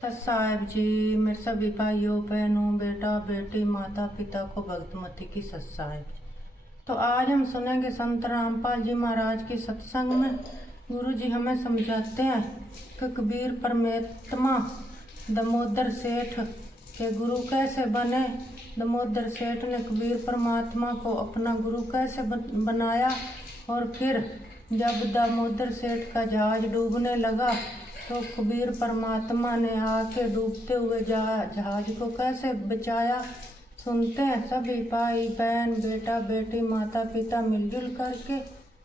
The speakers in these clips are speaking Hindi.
साहब जी, मेरे सभी भाइयों बहनों बेटा बेटी माता पिता को भक्तमती की सत साहेब। तो आज हम सुनेंगे संत रामपाल जी महाराज की सत्संग में गुरु जी हमें समझाते हैं कि कबीर परमात्मा दामोदर सेठ के गुरु कैसे बने। दामोदर सेठ ने कबीर परमात्मा को अपना गुरु कैसे बनाया और फिर जब दामोदर सेठ का जहाज डूबने लगा तो कबीर परमात्मा ने आके डूबते हुए जहाज को कैसे बचाया। सुनते हैं सभी भाई बहन बेटा बेटी माता पिता मिलजुल करके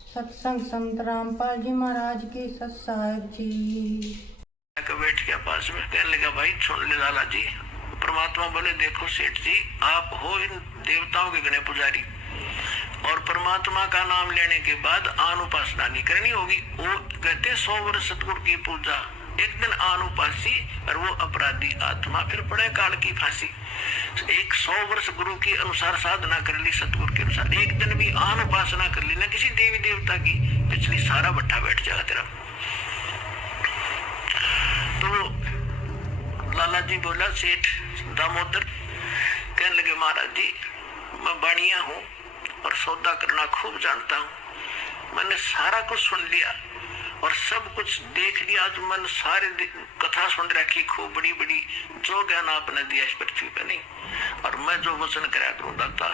सत्संग संत रामपाल जी महाराज की सत साहेब जी। बैठ गया पास में, कहने लगा भाई सुन ले लाला जी। परमात्मा बोले देखो सेठ जी, आप हो इन देवताओं के गणे पुजारी और परमात्मा का नाम लेने के बाद अनुपासना नहीं करनी होगी। वो कहते 100 वर्ष सतगुरु की पूजा, एक दिन अनुपासी और वो अपराधी आत्मा फिर पड़े काल की फांसी। एक 100 वर्ष गुरु की अनुसार साधना कर ली, सतगुरु के अनुसार एक दिन भी अनुपासना कर ली ना किसी देवी देवता की, पिछली सारा बट्टा बैठ जाएगा तेरा। तो लाला जी बोला सेठ दामोदर, कहने लगे महाराज जी मैं बाणिया हूँ और सौदा करना खूब जानता हूँ। मैंने सारा कुछ सुन लिया और सब कुछ देख लिया। तो मैंने सारे कथा सुन रखी खूब बड़ी बड़ी, जो ज्ञान आपने दिया इस पृथ्वी पे नहीं। और मैं जो वचन कराया करूँ दाता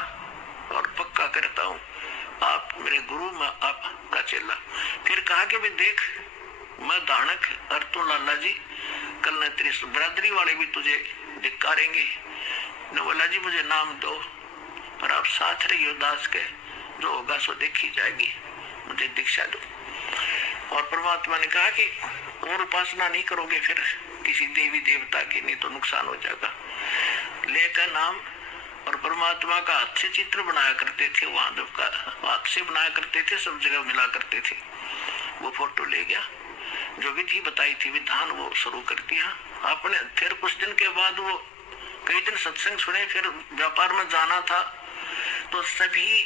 और पक्का करता हूँ, आप मेरे गुरु में आपका चेला। फिर कहा कि भी देख मैं दानक और तू लाला जी, कल न तेरी बरादरी वाले भी तुझे धिक्कारेंगे। न बोला जी मुझे नाम दो और आप साथ रहियो दास के, जो होगा सो देखी जाएगी, मुझे दीक्षा दो। और परमात्मा ने कहा कि और उपासना नहीं करोगे फिर किसी देवी देवता की, नहीं तो नुकसान हो जाएगा। लेकर नाम और परमात्मा का हाथ से चित्र बनाया करते थे, वहां हाथ से बनाया करते थे, सब जगह मिला करते थे। वो फोटो ले गया, जो विधि बताई थी विधान वो शुरू कर दिया आपने। फिर कुछ दिन के बाद वो कई दिन सत्संग सुने, फिर व्यापार में जाना था तो सभी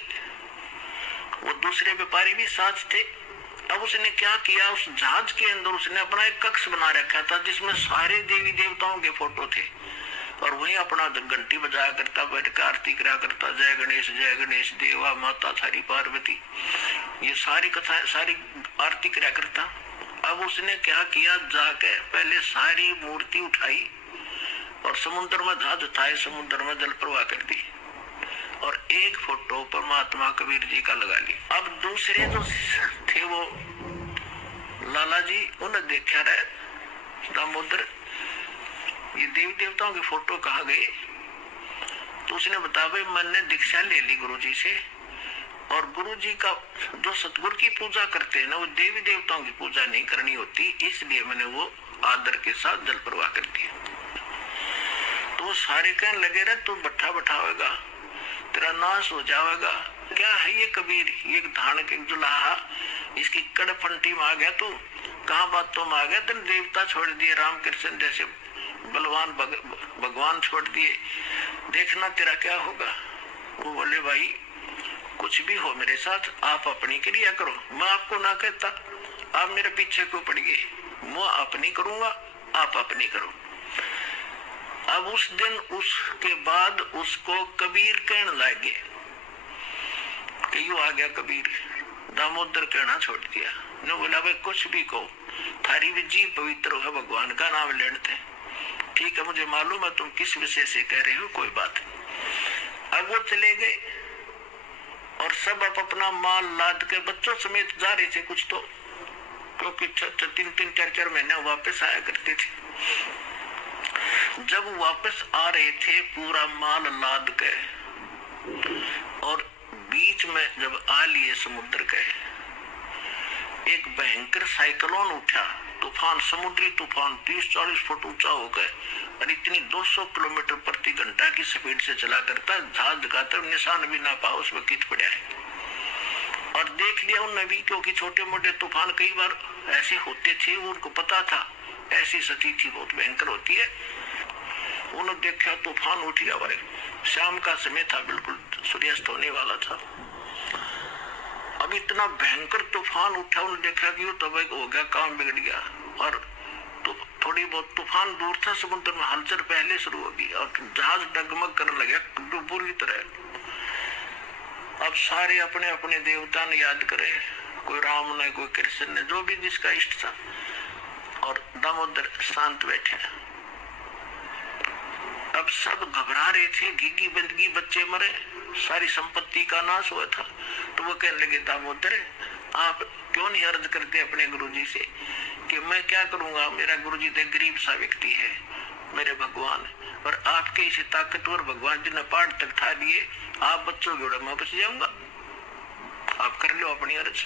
वो दूसरे व्यापारी भी साथ थे। अब उसने क्या किया, उस जहाज के अंदर उसने अपना एक कक्ष बना रखा था जिसमें सारे देवी देवताओं के फोटो थे और वहीं अपना घंटी बजाया करता, बैठ कर आरती करा करता, जय गणेश देवा माता थारी पार्वती, ये सारी कथा सारी आरती करा करता। अब उसने क्या किया, जाके पहले सारी मूर्ति उठाई और समुद्र में जहाज उठाए, समुद्र में जल प्रवाह कर दी और एक फोटो परमात्मा कबीर जी का लगा ली। अब दूसरे जो थे वो लाला जी, उन्हें देखा रहे दामोदर ये देवी देवताओं के फोटो कहाँ गए। तो उसने बताया भाई मैंने दीक्षा ले ली गुरु जी से और गुरु जी का जो सतगुरु की पूजा करते हैं ना, वो देवी देवताओं की पूजा नहीं करनी होती, इसलिए मैंने वो आदर के साथ जल प्रवाह कर दिया। तो सारे कहने लगे रहे तू बट्ठा बैठावेगा, तेरा नाश हो जाएगा। क्या है ये कबीर, ये धान के जुलाहा, इसकी कड़फंटी में आ गया तू, कहाँ बातों में आ गया। तेरे देवता छोड़ दिए, रामकृष्ण जैसे बलवान भगवान छोड़ दिए, देखना तेरा क्या होगा। वो बोले भाई कुछ भी हो मेरे साथ, आप अपनी क्रिया करो, मैं आपको ना कहता, आप मेरे पीछे क्यों पड़ गए, मैं अपनी करूंगा आप अपनी करो। अब उस दिन उसके बाद उसको कबीर कहने लगे कि यू आ गया कबीर, दामोदर कहना छोड़ दिया। ने बोला भाई कुछ भी कहो, थारी भी जी पवित्र है, भगवान का नाम लेते। ठीक है मुझे मालूम है तुम किस विषय से कह रहे हो, कोई बात नहीं। अब वो चले गए और सब अपना माल लाद के बच्चों समेत जा रहे थे कुछ तो, क्योंकि 3-3 4-4 महीने वापस आया करते थे। जब वापस आ रहे थे पूरा माल लाद के और बीच में जब आ लिए समुद्र के, एक भयंकर साइक्लोन उठा, तूफान, समुद्री तूफान 30-40 फुट ऊंचा हो गए और इतनी 200 किलोमीटर प्रति घंटा की स्पीड से चला करता, जहाज दिखाता निशान भी ना पाओ उसमें कित पड़ा है। और देख लिया उनने भी, क्योंकि छोटे मोटे तूफान कई बार ऐसे होते थे, उनको पता था ऐसी स्थिति बहुत भयंकर होती है। उन्होंने देखा तूफान उठ गया, भाई शाम का समय था, बिल्कुल सूर्यास्त होने वाला था। अब इतना भयंकर तूफान उठा, उन्होंने देखा कि वो तो भाई हो गया, काम बिगड़ गया। और तो थोड़ी बहुत तूफान दूर था, समुद्र में हलचल पहले शुरू होगी और जहाज डगमग करने लगे पूरी तरह। अब सारे अपने अपने देवता ने याद करे, कोई राम ने, कोई कृष्ण ने, जो भी जिसका इष्ट था, और दामोदर शांत बैठे। अब सब घबरा रहे थे, घिघी बंदगी, बच्चे मरे, सारी संपत्ति का नाश हुआ था। तो वो कहने लगे, दामोदर आप क्यों नहीं अर्ज करते अपने गुरुजी से कि मैं क्या करूंगा, मेरा गुरुजी तो गरीब सा व्यक्ति है, मेरे भगवान, और आपके इसे ताकतवर भगवान जी ने पहाड़ तक ठा दिए, आप बच्चों के मैं बच जाऊंगा, आप कर लो अपनी अर्ज।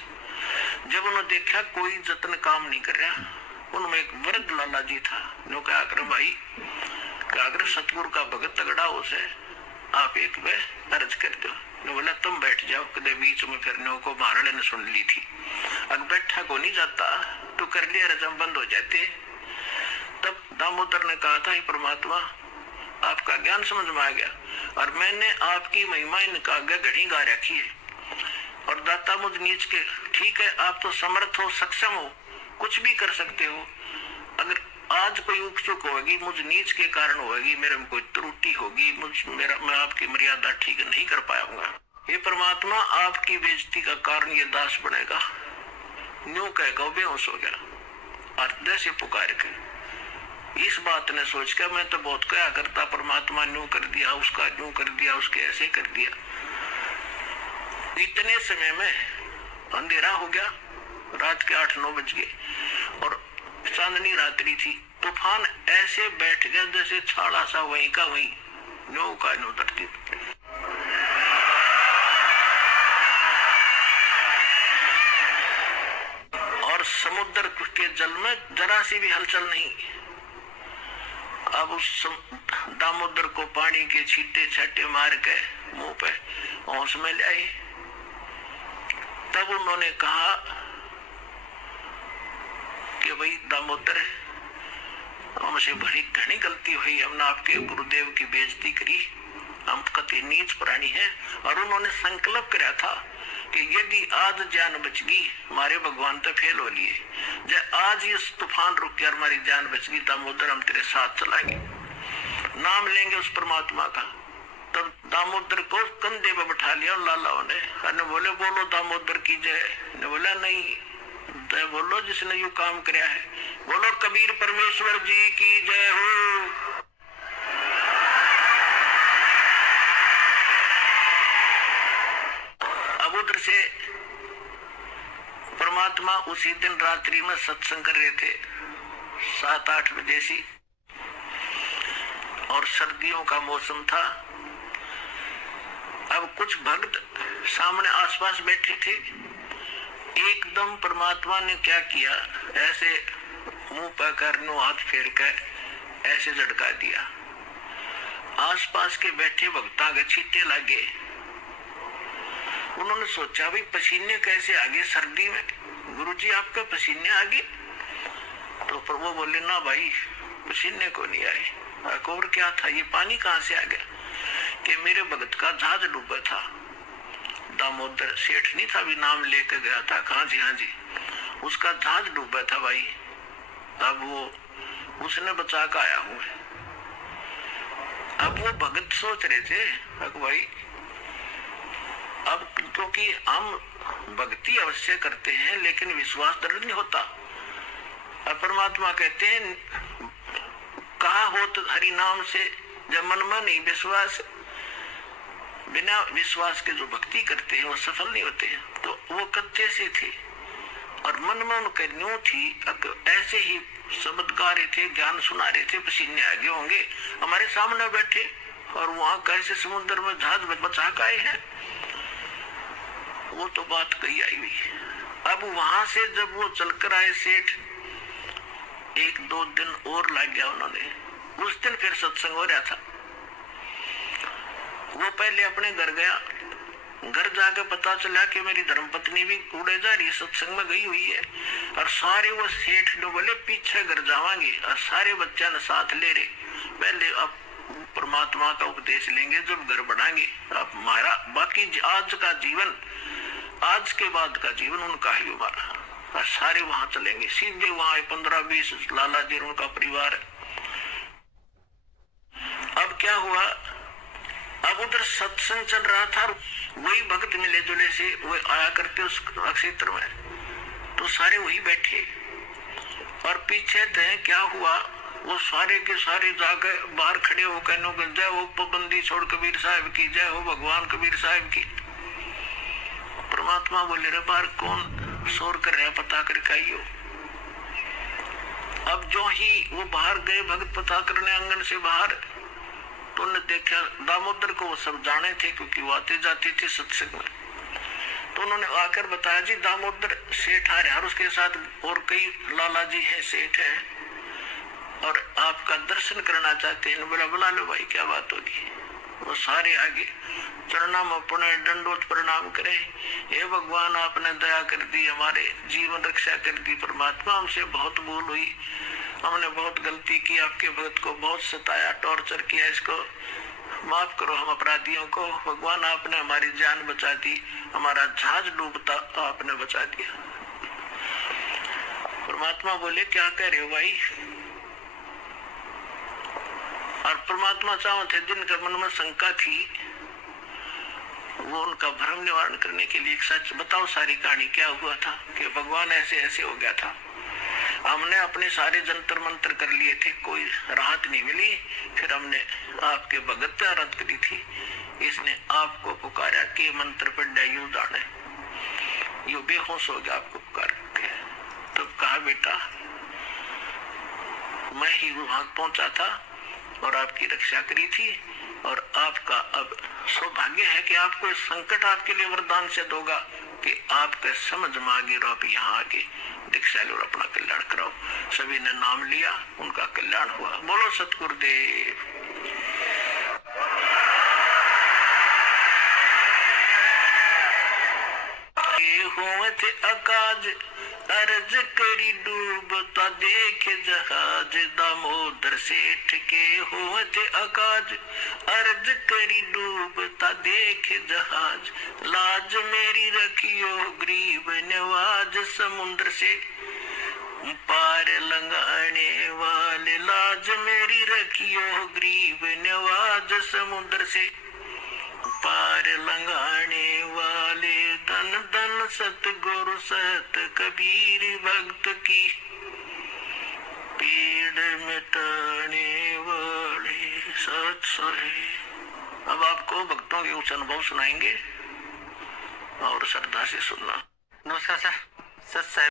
जब उन्होंने देखा कोई जतन काम नहीं कर रहा, उनमें एक वृद्ध लाला जी था, जो क्या कर भाई, क्या अगर सतगुरु का भगत तगड़ा हो से आप एक वे अर्ज कर दो। ने बोला तुम बैठ जाओ, कदे बीच में फिरने को महाराणे ने सुन ली थी, अगर बैठा को नहीं जाता तो कर लिया रजम बंद हो जाते। तब दामोदर ने कहा था, परमात्मा आपका ज्ञान समझ में आ गया और मैंने आपकी महिमा इनका आगे घड़ी गा रखी है, और दाता मुझ नीच के, ठीक है आप तो समर्थ हो, सक्षम हो, कुछ भी कर सकते हो, अगर आज कोई उपचुक होगी मुझ नीच के कारण होगी, मेरे में कोई त्रुटि होगी, मैं आपकी मर्यादा ठीक नहीं कर पाऊंगा, ये परमात्मा आपकी बेइज्जती का कारण ये दास बनेगा। न्यू कह बेहोश हो गया और जैसे पुकार के इस बात ने सोच कर, मैं तो बहुत क्या करता, परमात्मा न्यू कर दिया, उसका न्यू कर दिया, उसके ऐसे कर दिया। इतने समय में अंधेरा हो गया, रात के 8-9 बज गए और चांदनी रात्रि थी। तूफान ऐसे बैठ गया जैसे छाड़ा सा वहीं का वहीं, न्यू का न्यू धरती। और समुद्र के जल में जरा सी भी हलचल नहीं। अब उस दामोदर को पानी के छींटे छाटे मार के मुंह पे होश में ले आए। तब उन्होंने कहा कि भाई दामोदर, हमसे बड़ी घनी गलती हुई, हमने आपके गुरुदेव की बेइज्जती करी, हम कति नीच प्राणी हैं। और उन्होंने संकल्प कराया था कि यदि आज जान बच गई, हमारे भगवान तो फेल हो लिए, जब आज इस तूफान रुक गया, हमारी जान बच गई, दामोदर हम तेरे साथ चलाएंगे, नाम लेंगे उस परमात्मा का। तब दामोदर को कंधे पे बैठा लिया लालाओं ने बोले, बोलो दामोदर की जय। ने बोला नहीं, जय बोलो जिसने यू काम किया है, बोलो कबीर परमेश्वर जी की जय हो। अब उधर से परमात्मा उसी दिन रात्रि में सत्संग कर रहे थे 7-8 बजे सी, और सर्दियों का मौसम था। अब कुछ भक्त सामने आसपास बैठे थे। एकदम परमात्मा ने क्या किया, ऐसे मुंह पर कर नो हाथ फेर कर ऐसे झटका दिया। आसपास के बैठे भक्ता के छींटे लगे। उन्होंने सोचा भाई पसीने कैसे आ गए सर्दी में, गुरुजी आपका पसीने आ गए? तो प्रभु बोले ना भाई पसीने को नहीं आए। और क्या था, ये पानी कहाँ से आ गया? कि मेरे भगत का जहाज डूबा था, दामोदर सेठ नहीं था, भी नाम लेकर गया था, कहाँ जी, हाँ जी, उसका जहाज डूबा था भाई, अब वो उसने बचा कर आया हूँ। अब वो भगत सोच रहे थे भाई, अब क्योंकि हम भक्ति अवश्य करते हैं लेकिन विश्वास दृढ़ नहीं होता। अब परमात्मा कहते हैं कहा हो तो हरि नाम से, जब मन में नहीं विश्वास, बिना विश्वास के जो भक्ति करते हैं वो सफल नहीं होते हैं। तो वो कच्चे से थे और मन में उनके न्यू थी, ऐसे ही शब्द गा रहे थे, ज्ञान सुना रहे थे, पसीने आगे होंगे, हमारे सामने बैठे और वहां कैसे समुद्र में जहाज बचा के आए हैं। वो तो बात कही आई हुई। अब वहां से जब वो चलकर आए सेठ, 1-2 दिन और लग गया उन्होंने। उस दिन फिर सत्संग हो रहा था। वो पहले अपने घर गया, घर जाकर पता चला कि मेरी धर्मपत्नी भी कूड़े जा रही, सत्संग में गई हुई है। और सारे वो सेठ जो बोले पीछे घर जावांगे, और सारे बच्चा ने साथ ले रहे, पहले अब परमात्मा का उपदेश लेंगे, जब घर बढ़ाएंगे अब हमारा बाकी आज का जीवन, आज के बाद का जीवन उनका ही हमारा। और सारे वहां चलेंगे, सीधे वहां 15-20 लाला जी और उनका परिवार है। अब क्या हुआ, अब उधर सत्संग चल रहा था, वही भक्त मिले जुले से वो आया करते उस क्षेत्र में, तो सारे वही बैठे और पीछे थे। क्या हुआ, वो सारे के सारे जाकर बाहर खड़े हो कहने जय हो पाबंदी छोड़ कबीर साहब की, जय हो भगवान कबीर साहब की। परमात्मा बोले रे बाहर कौन शोर कर रहा, पता करके आइयो। अब जो ही वो बाहर गए भक्त पता करने आंगन से बाहर, तो उन्होंने देखा दामोदर को, वो सब जाने थे क्योंकि वो आते जाते थे सत्संग में। तो उन्होंने आकर बताया जी दामोदर सेठ आ रहे और उसके साथ और कई लाला जी है, सेठ है और आपका दर्शन करना चाहते हैं। बोला बुला लो भाई, क्या बात होगी। वो सारे आगे चरणों में पुनः दंडोत प्रणाम करें, हे भगवान आपने दया कर दी, हमारे जीवन रक्षा कर दी। परमात्मा हमसे बहुत भूल हुई, हमने बहुत गलती की, आपके भक्त को बहुत सताया, टॉर्चर किया, इसको माफ करो हम अपराधियों को। भगवान आपने हमारी जान बचा दी, हमारा जहाज डूबता आपने बचा दिया। परमात्मा बोले क्या कह रहे हो भाई। और परमात्मा चाहो थे जिनके मन में शंका थी, वो उनका भ्रम निवारण करने के लिए एक सच बताओ सारी कहानी क्या हुआ था कि भगवान ऐसे ऐसे हो गया था। हमने अपने सारे जंतर मंत्र कर लिए थे, कोई राहत नहीं मिली, फिर हमने आपके भगत पे आराध करी थी, इसने आपको पुकारा कि मंत्र पढ़ यू जाने, यू बेहोश हो गया आपको पुकार के। तब कहा बेटा मैं ही वहां पहुंचा था और आपकी रक्षा करी थी, और आपका अब सौभाग्य है कि आपको संकट आपके लिए वरदान सिद्ध होगा कि आपके समझ में आगे और आप यहाँ आगे दीक्षा लो और अपना कल्याण कराओ। सभी ने नाम लिया, उनका कल्याण हुआ। बोलो सतगुरुदेव। थे अकाज अर्ज करी डूबता देख जहाज, दामोदर सेठ के होते अकाज अर्ज करी डूबता देख जहाज, लाज मेरी रखियो गरीब नवाज, समुद्र से पार लंघाने वाले, लाज मेरी रखियो गरीब नवाज, समुद्र से पार लंघाने वाले, धन धन सतगुरु सत कबीर भक्त की, पीड़ मिटाने वाले सत साई। अब आपको भक्तों के कुछ अनुभव सुनाएंगे और श्रद्धा से सुनना। नमस्कार सर। सत साहेब